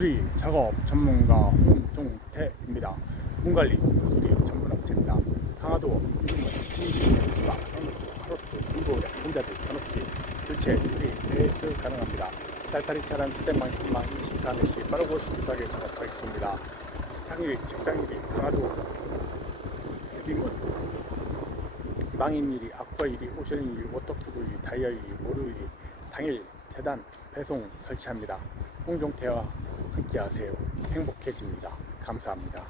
수리 작업 전문가 홍종태입니다. 문관리 수리 전문업체입니다. 강화도 유흥원 분위기 지방 하루트 중고래 공자들 간혹시 교체 수리 AS 가능합니다. 딸딸이 차량 수대망 중망 24시 빠르고 시급하게 작업하겠습니다. 당일 책상일이 강화도 유딩원 망인일이 아쿠아일이 오션일이 워터푸드일이 다이어일이 모루일이 당일 재단 배송 설치합니다. 홍종태와 함께 하세요. 행복해집니다. 감사합니다.